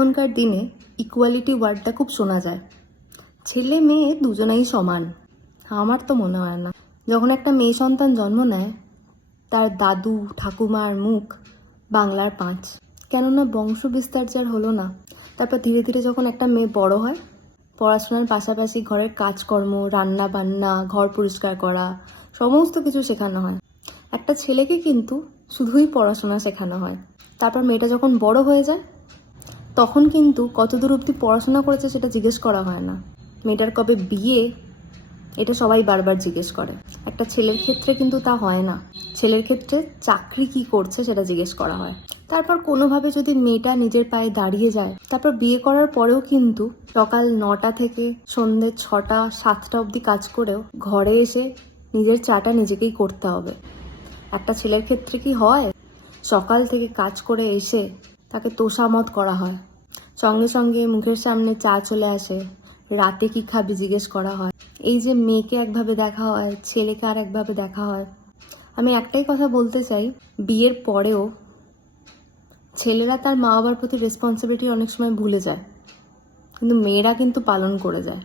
এখনকার দিনে ইকুয়ালিটি ওয়ার্ডটা খুব শোনা যায়। ছেলে মেয়ে দুজনেই সমান। আমার তো মনে হয় না। যখন একটা মেয়ে সন্তান জন্ম নেয়, তার দাদু ঠাকুমার মুখ বাংলার 5। কেননা বংশ বিস্তার যার হলো না, তারপর ধীরে ধীরে যখন একটা মেয়ে বড় হয়, পড়াশোনার পাশাপাশি ঘরের কাজকর্ম, রান্না বান্না, ঘর পরিষ্কার করা, সমস্ত কিছু শেখানো হয়। একটা ছেলেকে কিন্তু শুধুই পড়াশোনা শেখানো হয়। তারপর মেয়েটা যখন বড় হয়ে যায়, তখন কিন্তু কতদূর অবধি পড়াশোনা করেছে সেটা জিজ্ঞেস করা হয় না। মেয়েটার কবে বিয়ে, এটা সবাই বারবার জিজ্ঞেস করে। একটা ছেলের ক্ষেত্রে কিন্তু তা হয় না। ছেলের ক্ষেত্রে চাকরি কি করছে সেটা জিজ্ঞেস করা হয়। তারপর কোনোভাবে যদি মেয়েটা নিজের পায়ে দাঁড়িয়ে যায়, তারপর বিয়ে করার পরেও কিন্তু সকাল 9টা থেকে সন্ধ্যে 6টা 7টা অবধি কাজ করেও ঘরে এসে নিজের চাটা নিজেকেই করতে হবে। একটা ছেলের ক্ষেত্রে কি হয়, সকাল থেকে কাজ করে এসে তাকে তোষামত করা হয়, সঙ্গে সঙ্গে মুখের সামনে চা চলে আসে, রাতে কি খাবি জিজ্ঞেস করা হয়। এই যে মেয়েকে একভাবে দেখা হয়, ছেলেকে আর একভাবে দেখা হয়। আমি একটাই কথা বলতে চাই, বিয়ের পরেও ছেলেরা তার মা বাবার প্রতি রেসপন্সিবিলিটি অনেক সময় ভুলে যায়, কিন্তু মেয়েরা কিন্তু পালন করে যায়।